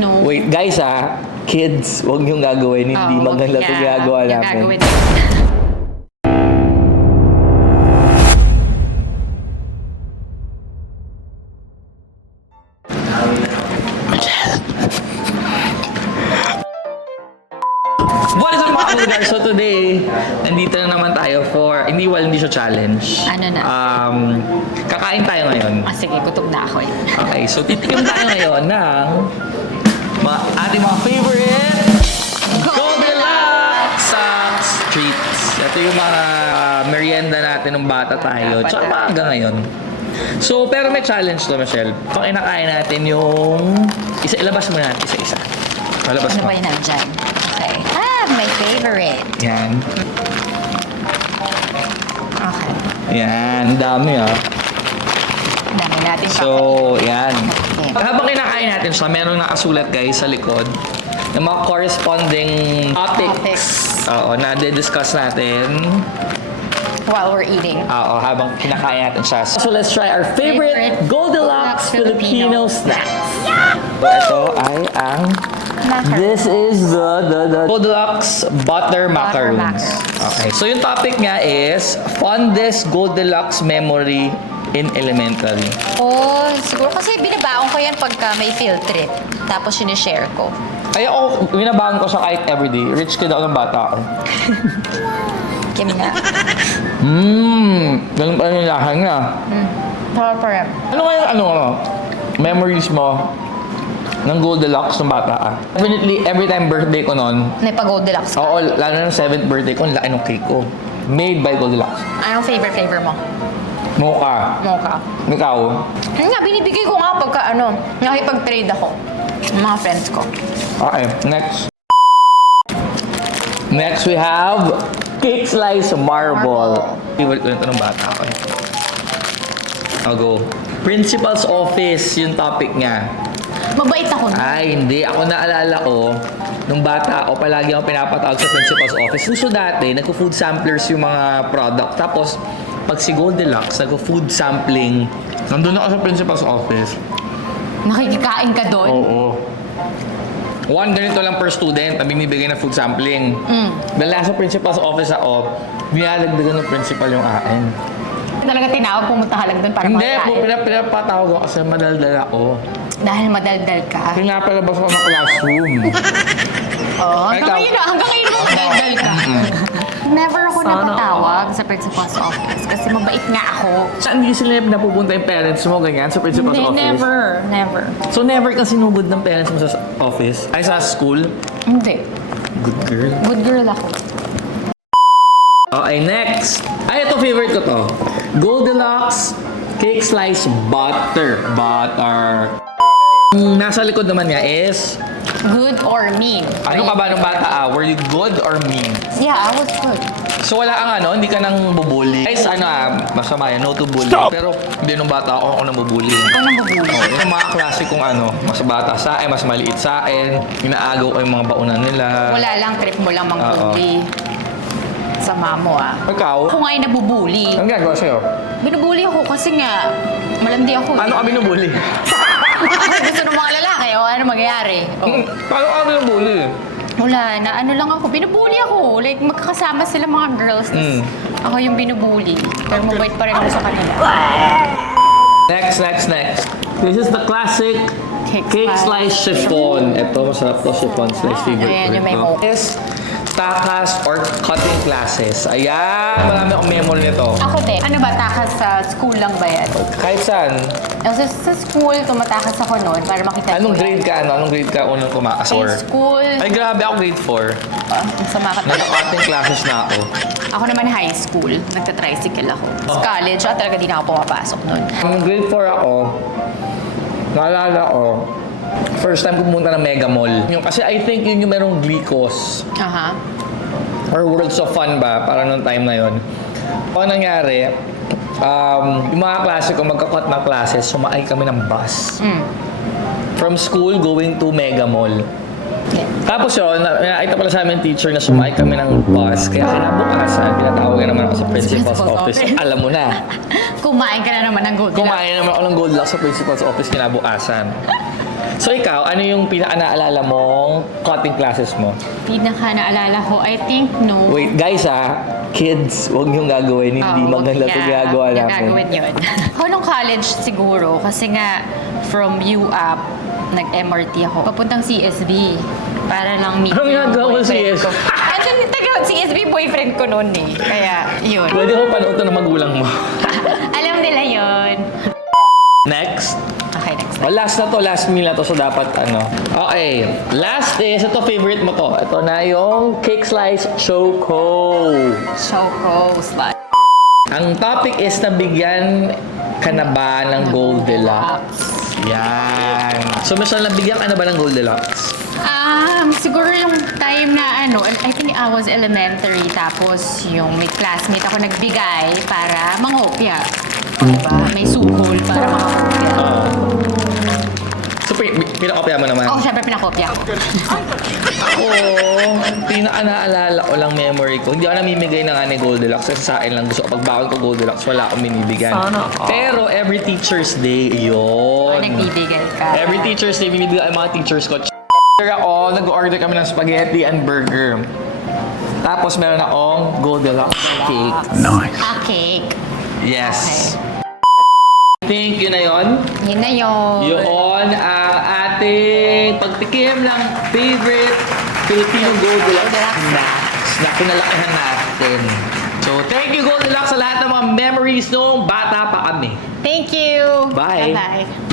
No. Wait, guys kids, huwag niyong gagawin. Hindi maganda ito ginagawa namin. What is up mga eBULGAR? So today, nandito na naman tayo for, hindi siya challenge. Ano na? Kakain tayo ngayon. Sige, kutob na ako eh. Okay, so titikim tayo ngayon ng ating mga favorite Goldilocks Snacks treats. Ito yung mga merienda natin nung bata tayo. Tsaka maaga ngayon. So, pero may challenge to, Michelle. Pag inakain natin yung... ilabas mo natin isa-isa. Malabas Ano mo. ba yun nandyan? Okay. My favorite. Yan. Okay. Yan. Dami Dami natin siya. So, yan. Okay. Habang kinakain natin siya, meron nakasulat guys sa likod ng mga corresponding topics. Oo, na discuss natin. While we're eating. Oo, habang kinakain natin siya. So, let's try our favorite Goldilocks Filipino snacks. So, ito ay ang... This is the Goldilocks Butter Macaroons. Okay, so yung topic nga is fondest Goldilocks memory in elementary. Siguro kasi binabaon ko yan pagka may field trip. Tapos sinishare ko. Ay ako, binabahan ko siya kahit everyday. Rich kid ako ng bata ako. Kim na. Ganun pa yung lahan nga. Sarap pa rin. Ano kaya, memories mo ng Goldilocks ng bata Definitely, every time birthday ko noon. Naipa-Goldilocks ka? Oo, lalo na 7th birthday ko, ang laki ng cake ko. Made by Goldilocks. Anong favorite flavor mo? Mocha. Mocha. Ikaw? Yun nga, binibigay ko nga pagka nakipag-trade ako. Ng mga friends ko. Okay, next. Next, we have cake slice marble. Favorite ko nito ng bata ako. I'll go. Principal's office, yung topic niya. Mabait ako. Ay, hindi. Ako naalala ko, nung bata ako, palagi ako pinapatawag sa principal's office. So dati, nagko-food samplers yung mga product. Tapos, pag si Goldilocks, nagko-food sampling. Nandun ako sa principal's office. Nakikikain ka doon? Oo. One ganito lang per student na binibigay na food sampling. Dahil nasa principal's office ako, nilalagdagan ng principal yung akin. Talaga tinawag, pumunta ka lang doon para Hindi, makain? pinapatawag ako kasi madaldal ako. Dahil madaldal ka? Pinapalabas ako ng classroom. Hanggang ngayon mo madaldal ka. Never ako napatawag sa principal's office kasi mabait nga ako. Saan hindi sila napupunta yung parents mo, ganyan, sa principal's office? Never. So, never kang sinugod ng parents mo sa office? Ay, sa school? Hindi. Good girl. Good girl ako. Okay, next. Ay, ito favorite ko to. Goldilocks Cake Slice Butter. Nasa likod naman niya is... Good or mean? Ano ka ba nung bata Were you good or mean? Yeah, I was good. So wala kang hindi ka nang bubuli. Guys, masama yan, no to bully. Stop! Pero hindi nung bata ako nang bubuli. Ikaw nang bubuli. Yung mga klase kong mas bata sa akin, mas maliit sa akin. Inaagaw ko yung mga baunan nila. Wala lang, trip mo lang mang-bully. Sama mo Ikaw? Ako nga yung nabubuli. Anong ginagawa sa'yo? Binubuli ako kasi nga, malandi ako. Paano ka binubuli? Gusto ng mga lalaki o ano mangyayari? Paano ka binubuli? Wala na, lang ako. Binubuli ako. Like, magkakasama sila mga girls. Tas ako yung binubuli. Pero mabait pa rin ako sa kanila. Next. This is the classic cake slice chiffon. Ito, masarap to chiffon slice. Favorite Ayan, ko yung may ito. Is takas or cutting classes. Ayan, marami akong memory nito. Ako din. Ano ba, takas sa school lang ba yan? Kahit saan. Sa school, tumatakas ako noon para makita Anong ko grade ka? Anong grade ka unang tumakas? In school. Ay, grabe ako grade 4. Sama ka Nag-cutting classes na ako. Ako naman high school. Nagta-tricycle ako. Sa college, talaga di na ako pumapasok noon. Nung grade 4 ako, naalala ko, first time pumunta ng Mega Mall. Kasi I think yun yung merong glikos. Aha. Or Worlds of Fun ba, para nung time na yun. Ano nangyari, yung mga klase ko, magka-cut na classes, sumakay kami ng bus. From school going to Mega Mall. Okay. Tapos yun, nakita pala sa amin teacher na sumakay kami ng bus. Kaya kinabukasan, tinatawagan naman ako sa principal's office. Alam mo na. Kumain ka na naman ng Goldilocks. Kumain naman ako ng Goldilocks sa principal's office kinabukasan. So ikaw, ano yung pinaka-naalala mong cutting classes mo? Pinaka naalala ko, I think no. Wait, guys kids, huwag niyong gagawin. Hindi maganda ito ginagawa namin. Gagawin yun. Ako nung college siguro, kasi nga from UAP, nag-MRT ako. Papuntang CSB. Para lang meet Anong ginagawa mo sa boyfriend CSB? ko. CSB boyfriend ko noon eh. Kaya, yun. Pwede ko panood to ng magulang mo. Alam nila yun. Next. Okay, next. Last na to, last meal na to, so dapat ano. Okay, last is, ito favorite mo to. Ito na yung cake slice choco. Choco slide. Ang topic is nabigyan ka na ba ng Goldilocks? Yan. So, Michelle, nabigyan ka na ba ng Goldilocks? Siguro yung time na I think I was elementary, tapos yung may classmate ako nagbigay para mangopya. Diba? May sukol para mangopya. So, pinakopya mo naman? Oo, syempre pinakopya ko. Ako, pinaka-naalala ko lang memory ko. Hindi ako namimigay ng Goldilocks kasi sa akin lang gusto ko. Pag bawal ko Goldilocks, wala akong binibigyan. Pero every Teacher's Day, yun. Nagbibigay ka. Every Teacher's Day, binibigay ang mga teachers ko. Ako, nag-order kami ng spaghetti and burger. Tapos meron akong Goldilocks cake. Nice. Cake. Yes. I think yun na yun. Yun na yun. Yun ang ating pagtikim ng favorite Filipino Goldilocks snacks na pinalakihan natin. So, thank you Goldilocks sa lahat ng mga memories noong bata pa kami. Thank you. Bye. Bye-bye.